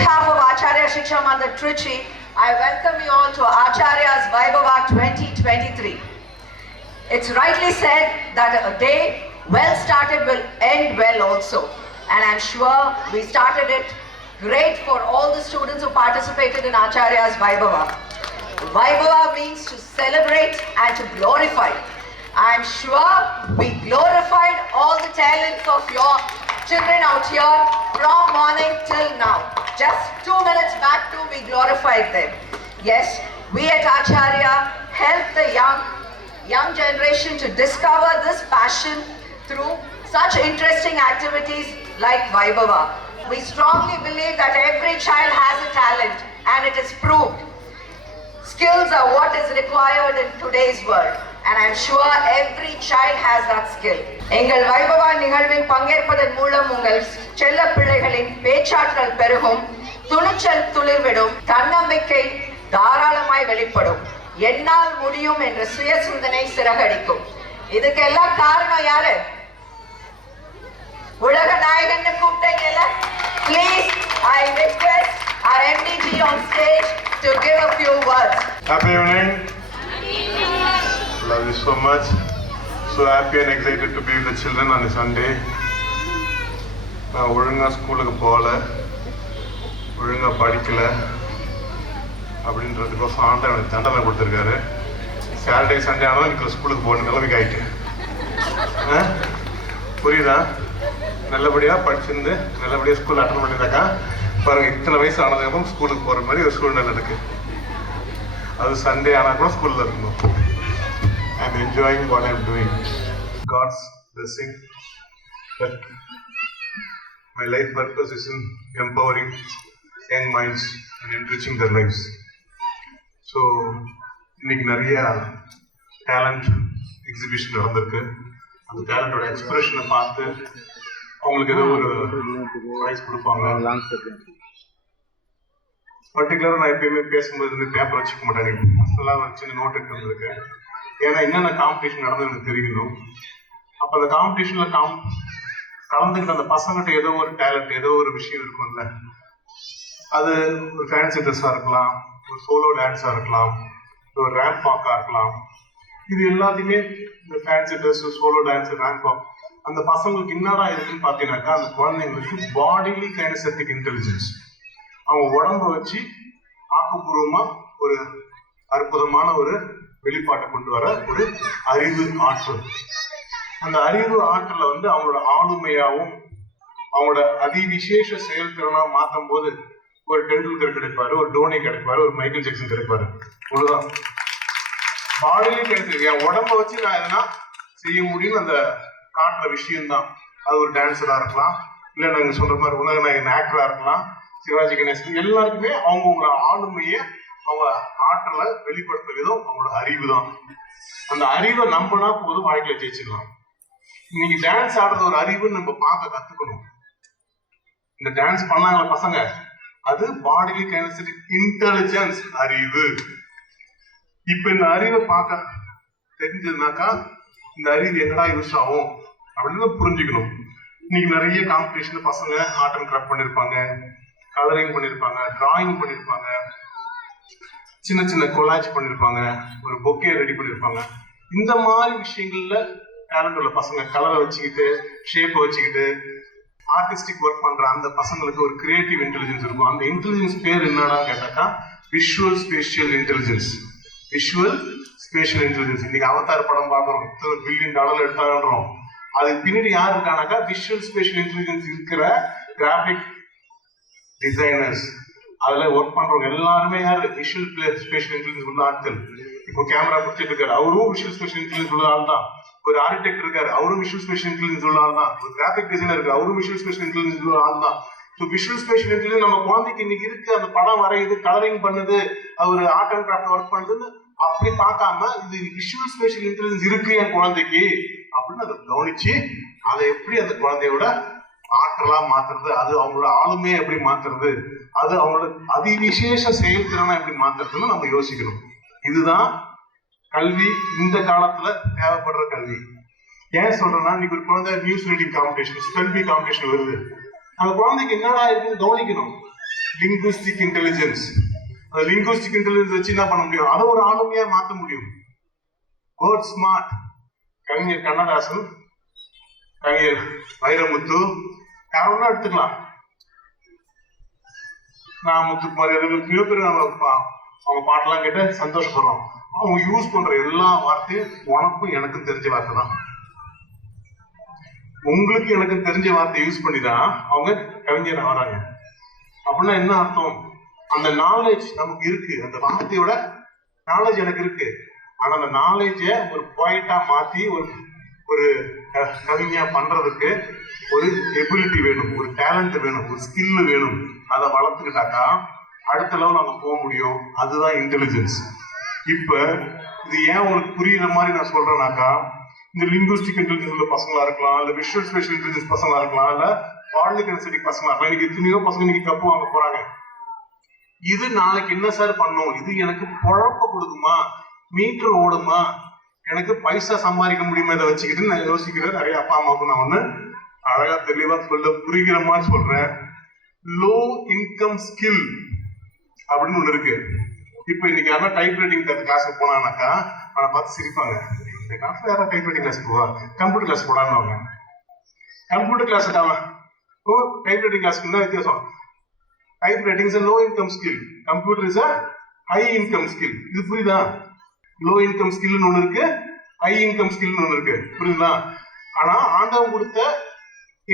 behalf of Acharya Shiksha Mandir Trichy, I welcome you all to Acharya's Vaibhava 2023. It's rightly said that a day well started will end well also. And I'm sure we started it great for all the students who participated in Acharya's Vaibhava. Vaibhava means to celebrate and to glorify. I'm sure we glorified all the talents of your children out here from morning till now. Just 2 minutes back too, we glorified them. Yes, we at Acharya help the young generation to discover this passion through such interesting activities like Vaibhava. We strongly believe that every child has a talent and it is proved. Skills are what is required in today's world. And I'm sure every child has that skill. எங்கள் வைபவா நிகழ்வில் பங்கேற்பதன் மூலம் உங்கள் செல்ல பிள்ளைகளின் பேச்சாற்றல் பெருகும், துணிச்சல் துளிர்விடும், தன்னம்பிக்கை தாராளமாய் வெளிப்படும், என்னால் முடியும் என்ற சுய சிந்தனை சிறகடிக்கும். இதுக்கெல்லாம் காரணம் யாரு? உலக நாயகன்னு கூப்பிட்டீங்கல்ல? Please, I request our MDG on stage to give a few words. Happy evening. Love you so much. So happy and excited to be with the children on a Sunday. நான் ஒழுங்காக ஸ்கூலுக்கு போகல, ஒழுங்காக படிக்கலை அப்படின்றதுக்கோசம் ஆண்டவன் எனக்கு தண்டனை கொடுத்துருக்காரு. சாட்டர்டே சண்டே ஆனாலும் எனக்கு ஸ்கூலுக்கு போகணும் நிலைமைக்கு ஆகிட்டு. புரியுதா? நல்லபடியாக படிச்சிருந்து நல்லபடியாக ஸ்கூல் அட்டன் பண்ணியிருந்தாக்கா பாருங்கள், இத்தனை வயசு ஆனதுக்கப்புறம் ஸ்கூலுக்கு போகிற மாதிரி ஒரு சூழ்நிலை இருக்குது. அது சண்டே ஆனால் கூட ஸ்கூலில் இருக்கணும். I'm enjoying what I'm doing. God's blessing that my life purpose is in empowering young minds and enriching their lives. So, இன்னைக்கு நிறைய டேலண்ட் எக்ஸிபிஷன் நடந்திருக்கு. அந்த டேலண்டோட எக்ஸ்பிரஷனை பார்த்து அவங்களுக்கு ஏதோ ஒரு ப்ரைஸ் கொடுப்பாங்க. பர்டிகுலராக நான் எப்பயுமே பேசும்போது பேப்பர் வச்சுக்க மாட்டேன், ஃபஸ்ட்டெல்லாம் வச்சு நோட் எடுத்து வந்திருக்கேன். ஏன்னா என்னென்ன காம்படிஷன் நடந்து எனக்கு தெரியணும். அப்போ அந்த காம்படிஷனில் கலந்துக்கிட்ட அந்த பசங்கிட்ட ஏதோ ஒரு டேலண்ட், ஏதோ ஒரு விஷயம் இருக்கும்ல. அது ஒரு ஃபேன்சி ட்ரெஸ்ஸாக இருக்கலாம், ஒரு சோலோ டான்ஸாக இருக்கலாம், ஒரு ரேம்ப் வாக்காக இருக்கலாம். இது எல்லாத்தையுமே இந்த fancy dress, solo dance, ramp walk அந்த பசங்களுக்கு என்னடா இருக்குன்னு பார்த்தீங்கன்னாக்கா, அந்த குழந்தைங்களுக்கு பாடிலி கைனசெட்டிக் இன்டெலிஜென்ஸ், அவங்க உடம்ப வச்சு ஆக்கப்பூர்வமாக ஒரு அற்புதமான ஒரு வெளிப்பாட்டை கொண்டு வர ஒரு அறிவு ஆற்றல். அந்த அறிவு ஆற்றலை அவங்களோட ஆளுமையாகவும் அவங்களோட அதிவிசேஷ செயல்திறனாக மாற்றும் போது ஒரு டெண்டுல்கர் கிடைப்பாரு, ஒரு டோனி கிடைப்பாரு, ஒரு மைக்கேல் ஜாக்சன் கிடைப்பாரு. அவ்வளோதான். பாடியிலே கிடைச்சிருக்கு. என் உடம்ப வச்சு நான் எதனா செய்ய முடியும்னு அந்த காட்டுற விஷயம்தான். அது ஒரு டான்ஸராக இருக்கலாம், இல்லை நாங்கள் சொல்ற மாதிரி உலக நாயகன் ஆக்டராக இருக்கலாம், சிவாஜி கணேசன். எல்லாருக்குமே அவங்களோட ஆளுமையை, அவங்க ஆற்றலை வெளிப்படுத்துற விதம் அவங்களோட அறிவு தான். அந்த அறிவை நம்பினா போதும், வாழ்க்கையில ஜெயிச்சிடலாம். இன்னைக்கு டான்ஸ் ஆடுறது ஒரு அறிவுன்னு நம்ம பார்க்க கத்துக்கணும். இந்த டான்ஸ் பண்ணாங்கள பசங்க, அது பாடிலி கைனசெட்டிக் இன்டெலிஜென்ஸ் அறிவு. இப்ப இந்த அறிவை பார்க்க தெரிஞ்சதுனாக்கா இந்த அறிவு என்னடா யூஸ் ஆகும் அப்படின்னு புரிஞ்சுக்கணும். இன்னைக்கு நிறைய காம்படிஷன் பசங்க ஆர்ட் அண்ட் கிராஃப்ட் பண்ணிருப்பாங்க, கலரிங் பண்ணிருப்பாங்க, டிராயிங் பண்ணிருப்பாங்க, சின்ன சின்ன கொலாஜ் பண்ணிருப்பாங்க, ஒரு பொக்கே ரெடி பண்ணிருப்பாங்க. இந்த மாதிரி விஷயங்கள்ல டேலண்ட் உள்ள பசங்க கலரை வச்சுக்கிட்டு, ஷேப்பை வச்சுக்கிட்டு ஆர்டிஸ்டிக் ஒர்க் பண்ற அந்த பசங்களுக்கு ஒரு கிரியேட்டிவ் இன்டெலிஜென்ஸ் இருக்கும். அந்த இன்டெலிஜென்ஸ் பேர் என்னடா கேட்டாக்கா visual spatial intelligence. Visual spatial intelligence. இன்னைக்கு அவதார் படம் பார்க்குறோம், $1 பில்லியன் எடுத்தாடுறோம். அதுக்கு பின்னாடி யார் இருக்கானாக்கா விஷுவல் ஸ்பேஷியல் இன்டெலிஜென்ஸ் இருக்கிற கிராஃபிக் டிசைனர்ஸ், அதுல ஒர்க் பண்றவங்க எல்லாருமே யாரு? விஷுவல் ஸ்பேஷியல் இன்டெலிஜென்ஸ் உள்ள ஆட்கள். இப்போ கேமரா பிடிச்சிட்டு இருக்காரு, அவரும் விஷுவல் ஸ்பேஷியல் இன்டெலிஜென்ஸ் உள்ள ஆள் தான். ஒரு ஆர்கிடெக்ட் இருக்காரு, அவரும் விஷுவல் ஸ்பேஷியல் இன்டெலிஜென்ஸ் உள்ள ஆள் தான். ஒரு கிராஃபிக் டிசைனர் இருக்கு, அவரும் விஷுவல் ஸ்பேஷியல் இன்டெலிஜென்ஸ் உள்ள ஆள் தான். ஸோ விஷுவல் ஸ்பேஷியல் இன்டெலிஜென்ஸ் நம்ம குழந்தைக்கு இன்னைக்கு இருக்கு. அந்த படம் வரையுது, கலரிங் பண்ணுது, அது ஒரு ஆர்ட் அண்ட் கிராஃப்ட் ஒர்க் பண்ணுதுன்னு அப்படி பார்க்காம இது விஷுவல் ஸ்பேஷியல் இன்டெலிஜென்ஸ் இருக்கு என் குழந்தைக்கு அப்படின்னு அதை கவனிச்சு அதை எப்படி அந்த குழந்தையோட ஆற்றலா மாத்துறது, அது அவங்களோட ஆளுமையை எப்படி மாத்துறது, அது அவங்களோட அதிவிசேஷ செயல்திறனை எப்படி மாத்துறதுன்னு நம்ம யோசிக்கணும். இதுதான் கல்வி, இந்த காலத்துல தேவைப்படுற கல்வி. ஏன் சொல்றேன்னா, இன்னைக்கு ஒரு குழந்தை news reading competition, spell bee competition வருது. அந்த குழந்தைக்கு என்னடா இருக்குன்னு கவனிக்கணும். Linguistic intelligence. அந்த லிங்குஸ்டிக் இன்டெலிஜென்ஸ் வச்சு என்ன பண்ண முடியும்? அதை ஒரு ஆளுமையா மாற்ற முடியும். Word smart. கவிஞர் கண்ணதாசன், கவிஞர் வைரமுத்து, யாரும் எடுத்துக்கலாம். நான் முத்துக்குமார் எத்தனையோ பேர் அவங்க பாட்டெல்லாம் கேட்டு சந்தோஷப்படுறோம். அவங்க யூஸ் பண்ற எல்லா வார்த்தையும் உனக்கும் எனக்கும் தெரிஞ்ச வார்த்தை தான். உங்களுக்கு எனக்கு தெரிஞ்ச வார்த்தை யூஸ் பண்ணி தான் அவங்க கவிஞர் வராங்க. அப்படின்னா என்ன அர்த்தம்? அந்த நாலேஜ் நமக்கு இருக்கு, அந்த வார்த்தையோட நாலேஜ் எனக்கு இருக்கு. ஆனா அந்த நாலேஜ ஒரு பாயிண்டா மாத்தி ஒரு கவிஞா பண்றதுக்கு ஒரு எபிலிட்டி வேணும், ஒரு டேலண்ட் வேணும், ஒரு ஸ்கில் வேணும். அதை வளர்த்துக்கிட்டாக்கா அடுத்த லெவல் அங்க போக முடியும். அதுதான் இன்டெலிஜென்ஸ். இப்ப இது ஏன் உங்களுக்கு புரியுற மாதிரி நான் சொல்றேன்னாக்கா, இந்த லிங்குஸ்டிக் இன்டெலிஜென்ஸ் உள்ள பசங்களா இருக்கலாம், இல்ல விஷுவல் ஸ்பெஷல் இன்டெலிஜென்ஸ் பசங்களா இருக்கலாம், இல்ல பாலிக் கினெஸ்தெடிக் பசங்களா இருக்கலாம். இன்னைக்கு எத்தனையோ பசங்க இன்னைக்கு கப்பு வாங்க போறாங்க. இது நாளைக்கு என்ன சார் பண்ணும்? இது எனக்கு பொழப்ப கொடுக்குமா? மீட்டர் ஓடுமா? எனக்கு பைசா சம்பாதிக்க முடியுமா? இதை வச்சுக்கிட்டு நான் யோசிக்கிறேன். நிறைய அப்பா அம்மாவுக்கு நான் ஒண்ணு அழகா தெளிவா சொல்ல புரிகிற மாதிரி சொல்றேன். லோ இன்கம் ஸ்கில் அப்படின்னு ஒண்ணு இருக்கு. இப்ப இன்னைக்கு யாரா டைப் ரைட்டிங் கிளாஸுக்கு போனானாக்கா அவனை பார்த்து சிரிப்பாங்க. இந்த காலத்துல யாரா டைப் ரைட்டிங் கிளாஸ் போவா? கம்ப்யூட்டர் கிளாஸ் போடான்னு. கம்ப்யூட்டர் கிளாஸ் டைப் ரைட்டிங் கிளாஸ்க்கு தான் வித்தியாசம். Type writing is low income skill, computer is high income skill. இது புரியுதா? லோ இன்கம் ஸ்கில்னு ஒண்ணு இருக்கு, ஹை இன்கம் ஸ்கில்னு ஒண்ணு இருக்கு. புரியுதுங்களா? ஆனா ஆண்டவன் கொடுத்த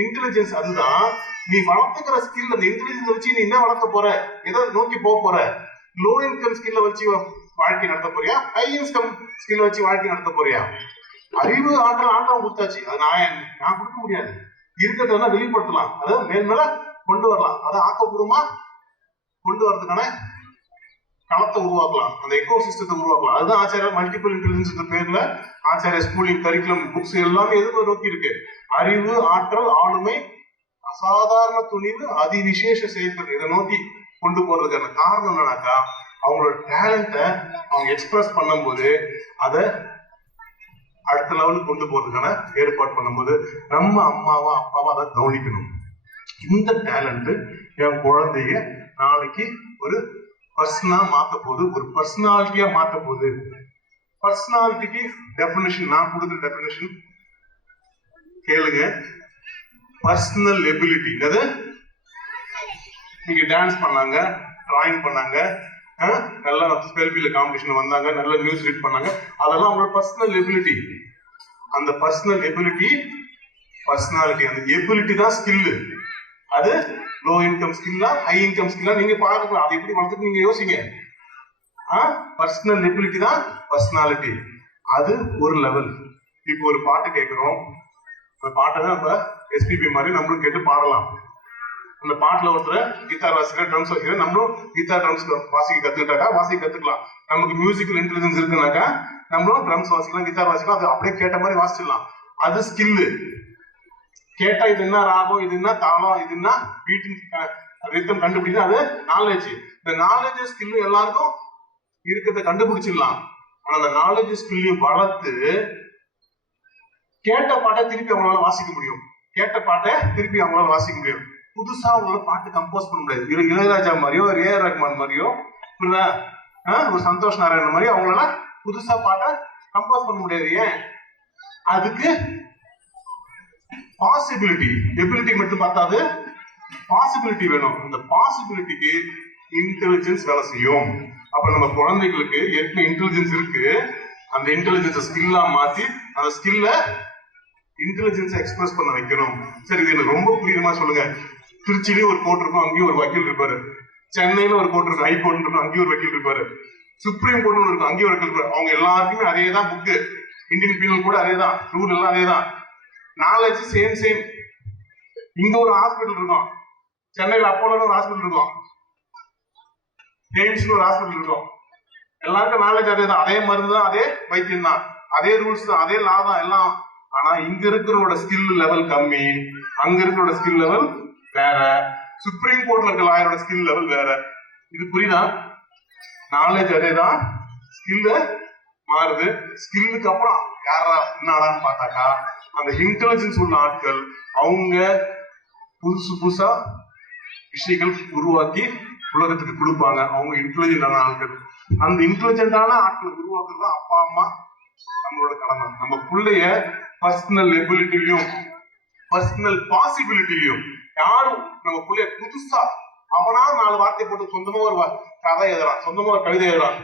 இன்டெலிஜென்ஸ் அதுதான். நீ வளர்த்துக்கிற ஸ்கில், அந்த இன்டெலிஜென்ஸ் வச்சு நீ என்ன வளர்க்க போற? எதை நோக்கி போக போற? லோ இன்கம் ஸ்கில்ல வச்சு வாழ்க்கை நடத்த போறியா? ஹை இன்கம் ஸ்கில்ல வச்சு வாழ்க்கை நடத்த போறியா? அறிவு ஆற்றல் ஆண்டவன் கொடுத்தாச்சு. அது நான் கொடுக்க முடியாது. இருக்கிறதா வெளிப்படுத்தலாம், அதை மேல் மேல கொண்டு வரலாம், அதை ஆக்கப்பூர்வமா கொண்டு வரதுக்கான களத்தை உருவாக்கலாம், அந்த எக்கோ சிஸ்டத்தை உருவாக்கலாம். அதுதான் ஆச்சாரிய மல்டிபிள் இன்டெலிஜென்ஸ் பேர்ல ஆச்சாரிய ஸ்கூலிங் கரிக்குலம் புக்ஸ் எல்லாமே எதுக்கு நோக்கி இருக்கு? அறிவு ஆற்றல் ஆளுமை அசாதாரண துணிவு அதிவிசேஷ செயல்கள் இதை நோக்கி கொண்டு போறதுக்கான காரணம் என்னன்னாக்கா, அவங்களோட டேலண்ட அவங்க எக்ஸ்பிரஸ் பண்ணும்போது அதை அடுத்த லெவலுக்கு கொண்டு போறதுக்கான ஏற்பாடு பண்ணும்போது நம்ம அம்மாவா அப்பாவா அதை கவனிக்கணும். இந்த டேலண்ட் என் குழந்தைய நாளைக்கு ஒரு பர்சனா மாத்த போது, ஒரு பர்சனாலிட்டியா மாத்த போது. பர்சனாலிட்டிக்கு டெபினிஷன் நான் கொடுக்குற டெபினிஷன் கேளுங்க. Personal ability. அது நீங்க டான்ஸ் பண்ணாங்க, டிராயிங் பண்ணாங்க, நல்லா செல்ஃபில காம்படிஷன் வந்தாங்க, நல்ல நியூஸ் ரீட் பண்ணாங்க, அதெல்லாம் அவங்களோட பர்சனல் எபிலிட்டி. அந்த பர்சனல் எபிலிட்டி பர்சனாலிட்டி, அந்த எபிலிட்டி தான் ஸ்கில். அது லோ இன்கம் ஸ்கில்லா ஹை இன்கம் ஸ்கில்லா நீங்க பாருங்க. அது எப்படி வளர்த்துட்டு நீங்க யோசிங்க. பர்சனல் எபிலிட்டி தான் பர்சனாலிட்டி. அது ஒரு லெவல். இப்போ ஒரு பாட்டு கேட்கிறோம், அந்த பாட்டை தான் இப்ப எஸ்பிபி மாதிரி நம்மளும் கேட்டு பாடலாம். அந்த பாட்டுல ஒருத்தர் கிட்டார் வாசிக்கிற, ட்ரம்ஸ் வாசிக்கிற, நம்மளும் கிட்டார் ட்ரம்ஸ் வாசிக்க கத்துக்கிட்டாக்கா வாசிக்க கத்துக்கலாம். நமக்கு மியூசிக்கல் இன்டெலிஜென்ஸ் இருக்குனாக்கா நம்மளும் ட்ரம்ஸ் வாசிக்கலாம், கிட்டார் வாசிக்கலாம். அது அப்படியே கேட்ட மாதிரி வாசிச்சிடலாம். அது ஸ்கில்லு. கேட்டா இது என்ன ராகம், இது என்ன தாளம், இது என்ன பீட்டிங் ரித்தம் கண்டுபிடிச்சு அது நாலேஜ். இந்த நாலேஜ் ஸ்கில் எல்லாருக்கும் இருக்கிறத கண்டுபிடிச்சிடலாம். ஆனா அந்த நாலேஜ் ஸ்கில்லையும் வளர்த்து கேட்ட பாட்டை திருப்பி அவங்களால வாசிக்க முடியும். கேட்ட பாட்டை திருப்பி அவங்களால வாசிக்க முடியும். புதுசா அவங்களால பாட்டு கம்போஸ் பண்ண முடியாது. இளையராஜா மாதிரியோ, ஒரு ஏஆர் ரஹ்மான் மாதிரியோ, ஒரு சந்தோஷ் நாராயணன் மாதிரியோ அவங்களால புதுசா பாட்டை கம்போஸ் பண்ண முடியாது. ஏன்? அதுக்கு பாசிபிலிட்டி, எபிலிட்டி மட்டும் பார்த்தாது, பாசிபிலிட்டி வேணும். அந்த பாசிபிலிட்டிக்கு இன்டெலிஜென்ஸ் வேலை செய்யும். அப்ப நம்ம குழந்தைகளுக்கு ஏற்கனவே இன்டெலிஜென்ஸ் இருக்கு, அந்த இன்டெலிஜென்ஸை ஸ்கில்லா மாத்தி அந்த ஸ்கில்ல இன்டெலிஜென்ஸை எக்ஸ்பிரஸ் பண்ண வைக்கணும். சரி, இது எனக்கு ரொம்ப புரியுமா சொல்லுங்க. திருச்சியிலேயே ஒரு கோர்ட் இருக்கும், அங்கேயும் ஒரு வக்கீல் இருப்பாரு. சென்னையில ஒரு கோர்ட் இருக்கும், ஹைகோர்ட் இருக்கும், அங்கேயும் ஒரு வக்கீல் இருப்பாரு. சுப்ரீம் கோர்ட் இருக்கும், அங்கேயும் ஒரு வக்கீல் இருப்பாரு. அவங்க எல்லாருக்குமே அதே தான் புக்கு. இந்தியன் பீனல் கூட அதே தான், ரூல் எல்லாம் அதே தான். Knowledge same. இங்க ஒரு ஹாஸ்பிட்டல் இருக்கும், சென்னையில அப்போலோன்னு ஒரு ஹாஸ்பிட்டல் இருக்கும், எய்ம்ஸ்னு ஒரு ஹாஸ்பிட்டல் இருக்கும். எல்லாருக்கும் நாலேஜ் அதே தான், அதே மருந்து தான், அதே வைத்தியம் தான், அதே ரூல்ஸ் தான், அதே லா தான் எல்லாம். ஆனா இங்க இருக்கிறோட ஸ்கில் லெவல் கம்மி, அங்க இருக்கிறோட ஸ்கில் லெவல் வேற. சுப்ரீம் கோர்ட்ல இருக்க லாயரோட ஸ்கில் லெவல் வேற. இது புரியுதா? நாலேஜ் அதே தான், ஸ்கில் மாறுது. ஸ்கில்லுக்கு அப்புறம் யாரா என்னடான்னு பார்த்தாக்கா அந்த இன்டெலிஜென்ஸ் உள்ள ஆட்கள் அவங்க புதுசா விஷயங்கள் உருவாக்கி உலகத்துக்கு கொடுப்பாங்க. அவங்க இன்டெலிஜென்டான ஆட்கள். அந்த இன்டெலிஜென்டான ஆட்களை உருவாக்குறது தான் அப்பா அம்மா நம்மளோட கடமை. நம்ம பிள்ளைய பர்சனல் எபிலிட்டிலையும் பர்சனல் பாசிபிலிட்டிலையும் யாரும் நம்ம பிள்ளைய புதுசா அவனா 4 வார்த்தை போட்டு சொந்தமா ஒரு கதை எழுதுறான், சொந்தமா ஒரு கவிதை எழுதுறான்,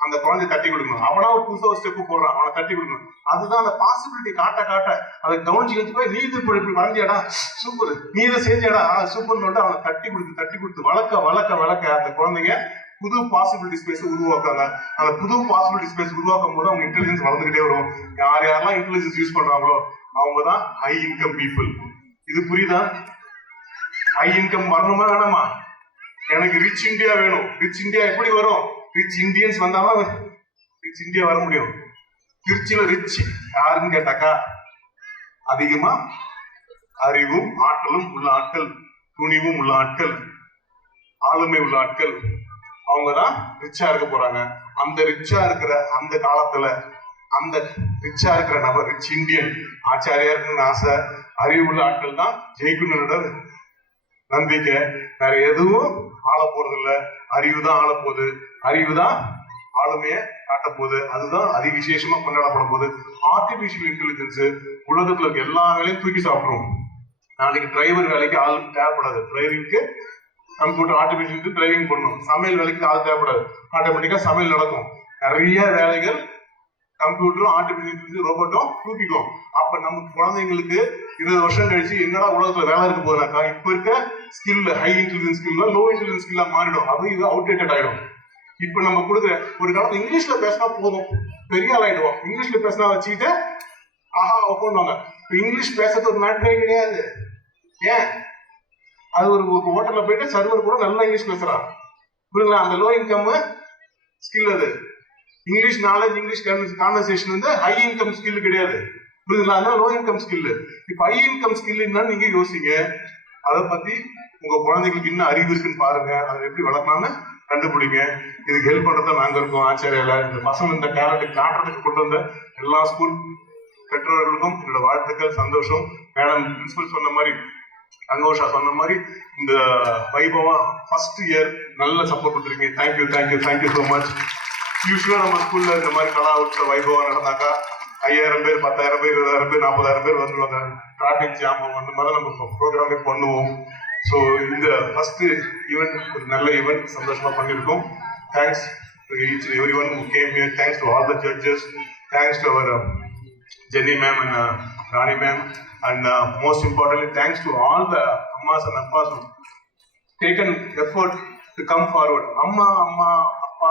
அந்த குழந்தைய தட்டி கொடுக்கணும். அவனா ஒரு புதுசா ஒரு ஸ்டெப் போடுறான், அவனை தட்டி கொடுக்கணும். அதுதான் அந்த பாசிபிலிட்டி காட்ட காட்ட அதை கவனிச்சுக்கிட்டு போய் நீ இது இப்படி வரைஞ்சியடா சூப்பர், நீ இதை செஞ்சடா சூப்பர்னு சொல்லிட்டு அவனை தட்டி கொடுத்து வளர்க்க வளர்க்க வளர்க்க அந்த குழந்தைங்க புது பாசிபிலிட்டி ஸ்பேஸ் உருவாக்குறாங்க. அந்த புது பாசிபிலிட்டி ஸ்பேஸ் உருவாக்கும் போது அவங்க இன்டெலிஜென்ஸ் வளர்ந்துகிட்டே வரும். யாரெல்லாம் இன்டெலிஜென்ஸ் யூஸ் பண்றாங்களோ அவங்க தான் ஹை இன்கம் பீப்புள். இது புரியுதா? ஹை இன்கம் வரணுமா வேணாமா? எனக்கு ரிச் இந்தியா வேணும். ரிச் இந்தியா எப்படி வரும்? ரிச் இந்தியன்ஸ் வந்தாலும் ரிச் இந்தியா வர முடியும். திருச்சியில ரிச் யாருன்னு கேட்டாக்கா அதிகமா அறிவும் ஆற்றலும் உள்ள ஆட்கள், துணிவும் உள்ள ஆட்கள், ஆளுமை உள்ள ஆட்கள், அவங்கதான் ரிச்சா இருக்க போறாங்க. அந்த ரிச்சா இருக்கிற அந்த காலத்துல அந்த ரிச்சா இருக்கிற நபர் ரிச் இந்தியன் ஆச்சாரியா இருக்குன்னு ஆசை, அறிவுள்ள ஆட்கள் தான் ஜெயிக்கணும்னு நம்பிக்கை. வேற எதுவும் ஆள போறது இல்ல. அறிவு தான் ஆள போகுது, அறிவு தான் ஆளுமைய காட்ட போகுது. அதுதான் அதிவிசேஷமா கொண்டாடப்பட போகுது. ஆர்டிபிஷியல் இன்டெலிஜென்ஸ் உலகத்துல இருக்க எல்லா வேலையும் தூக்கி சாப்பிடுறோம். நாளைக்கு டிரைவர் வேலைக்கு ஆள் தேவைப்படாது. டிரைவிங்க்கு கம்ப்யூட்டர் ஆர்டிபிஷியல் டிரைவிங் பண்ணணும். சமையல் வேலைக்கு ஆள் தேவைப்படாது, ஆட்டோமேட்டிக்கா சமையல் நடக்கும். நிறைய வேலைகள் கம்ப்யூட்டரும் ஆர்டிபிஷியல் ரோபோட்டும் தூக்கிக்கும். அப்ப நம்ம குழந்தைங்களுக்கு 20 வருஷம் கழிச்சு என்னடா உலகத்துல வேலை இருக்க போதுனாக்கா இப்ப இருக்க skill high intelligence skill low intelligence ஸ்கில்லா மாறிடும். அது இது அவுடேட்டட் ஆயிடும். இப்ப நம்ம கொடுக்குற ஒரு காலத்துல இங்கிலீஷ்ல பேசினா போதும், பெரிய ஆள் ஆயிடுவோம். இங்கிலீஷ்ல பேசினா வச்சுக்கிட்டு ஆஹா ஒப்போன்னுவாங்க. இங்கிலீஷ் பேசுறது ஒரு மேட்டரே கிடையாது. ஏன்? அது ஒரு ஹோட்டல்ல போயிட்டு சர்வர் கூட நல்லா இங்கிலீஷ் பேசுறான், புரியுங்களா? அந்த லோ இன்கம் ஸ்கில் அது. இங்கிலீஷ் நாலேஜ், இங்கிலீஷ் கான்வர்சேஷன் வந்து ஹை இன்கம் ஸ்கில் கிடையாது, புரியுதுங்களா? அதனால லோ இன்கம் ஸ்கில். இப்ப ஹை இன்கம் ஸ்கில் என்னன்னு நீங்க யோசிங்க. அதை பத்தி உங்க குழந்தைகளுக்கு இன்னும் அறிவு இருக்குன்னு பாருங்க. அதை எப்படி வளர்க்கலாம்னு கண்டுபிடிங்க. இதுக்கு ஹெல்ப் பண்றதா நாங்க இருக்கோம் ஆச்சாரியால. இந்த பசங்க இந்த டேலண்ட் காட்டுறதுக்கு கொண்டு வந்த எல்லா ஸ்கூல் பெற்றோர்களுக்கும் என்னோட வாழ்த்துக்கள், சந்தோஷம். மேடம் பிரின்சிபல் சொன்ன மாதிரி, அங்கோஷா சொன்ன மாதிரி இந்த வைபவா ஃபர்ஸ்ட் இயர் நல்ல சப்போர்ட் கொடுத்துருக்கீங்க. Thank you thank you thank you so much. யூஸ்வலா நம்ம ஸ்கூல்ல இந்த மாதிரி கலா உற்சவ வைபவம் நடந்தாக்கா 5000 பேர், 10,000 பேர், 20,000 பேர், 40,000 பேர் வந்துடுவாங்க. டிராபிக் ஜாம் அந்த மாதிரி நம்ம ப்ரோக்ராமே பண்ணுவோம். ஸோ இந்த ஃபர்ஸ்ட் ஈவெண்ட் ஒரு நல்ல ஈவெண்ட், சந்தோஷமா பண்ணியிருக்கோம். Thanks to each and every one who came here. Thanks to all the judges. Thanks to our Jenny ma'am and Rani ma'am, and most importantly thanks to all the ammas and appas who taken effort to come forward. அம்மா அப்பா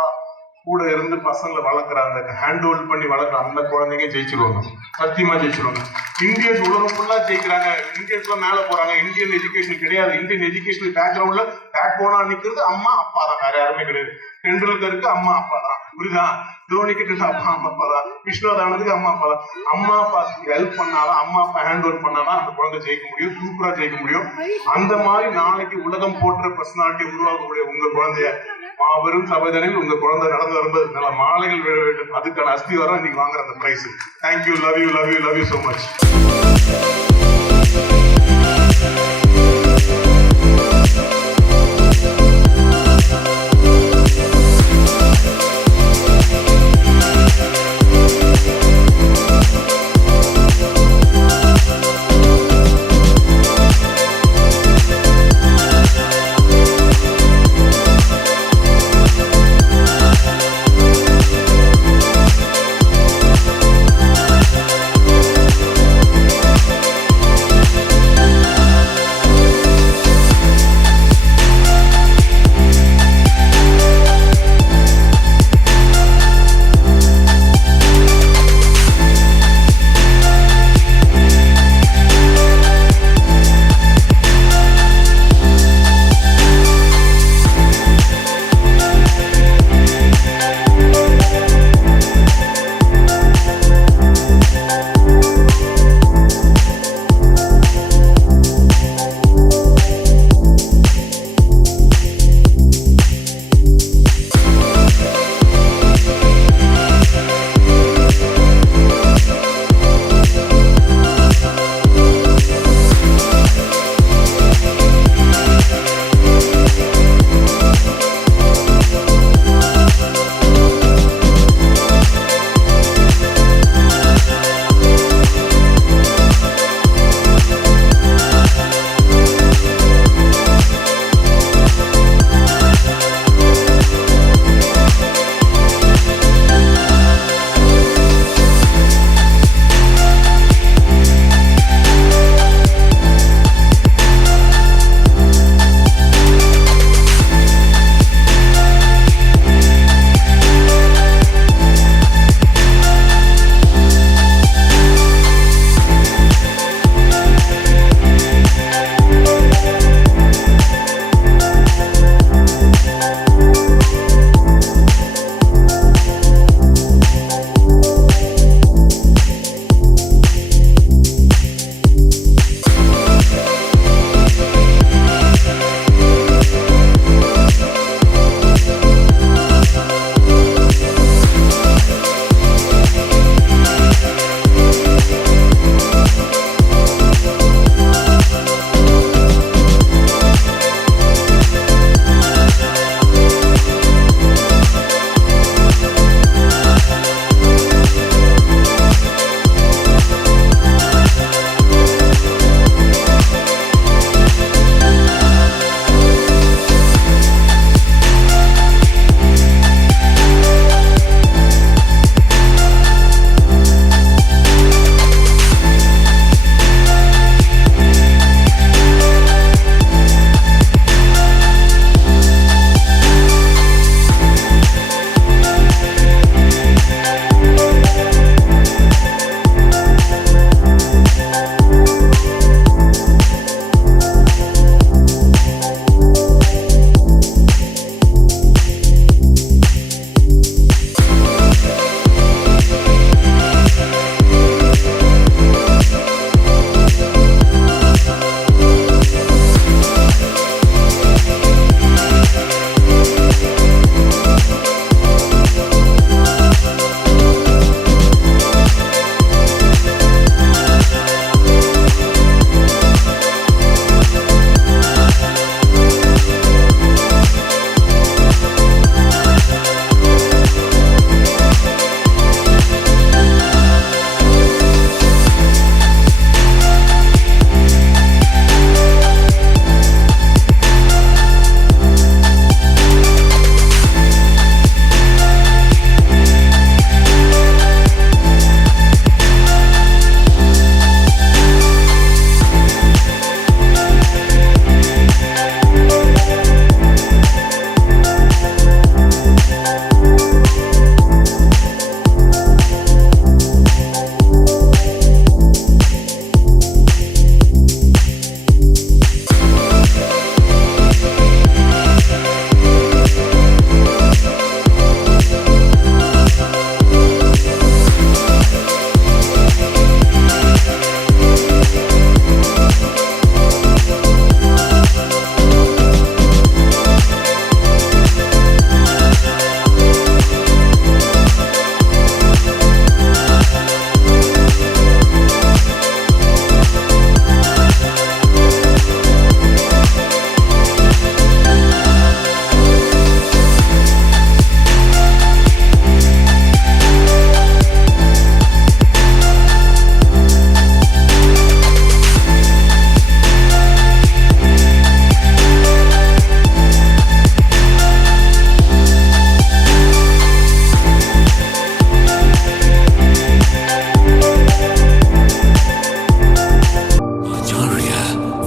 கூட இருந்து பசங்களை வளர்க்குற அந்த hand hold பண்ணி வளர்க்குற அந்த குழந்தைங்க ஜெயிச்சிருவாங்க, சத்தியமா ஜெயிச்சிருவாங்க. இந்தியன்ஸ் உலகம் ஃபுல்லா ஜெயிக்கிறாங்க. இந்தியன்ஸ்லாம் மேல போறாங்க. இந்தியன் எஜுகேஷன் கிடையாது. இந்தியன் எஜுகேஷனல் பேக்ரவுண்ட்ல பேக் போனா நிக்கிறது அம்மா அப்பா தான், வேற யாருமே கிடையாது. டெண்டுல்கருக்கு அம்மா அப்பா தான், புரியுதா? தோனிக்கிட்டு அப்பா அப்பா தான், விஸ்வநாதனுக்கு அம்மா அப்பா தான். அம்மா அப்பா ஹெல்ப் பண்ணாதான், அம்மா அப்பா ஹேண்ட் ஓவர் பண்ணாதான் அந்த குழந்தை ஜெயிக்க முடியும், சூப்பரா ஜெயிக்க முடியும். அந்த மாதிரி நாளைக்கு உலகம் போற்ற பர்சனாலிட்டி உருவாக்கக்கூடிய உங்க குழந்தைய மாபெரும் சபைதனில் உங்க குழந்தை நடந்து வரும்போது நல்ல மாலைகள் விழ வேண்டும். அதுக்கான அஸ்திவாரம் இன்னைக்கு வாங்குற அந்த prize. Thank you, love you, love you, love you so much.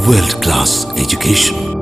world-class education.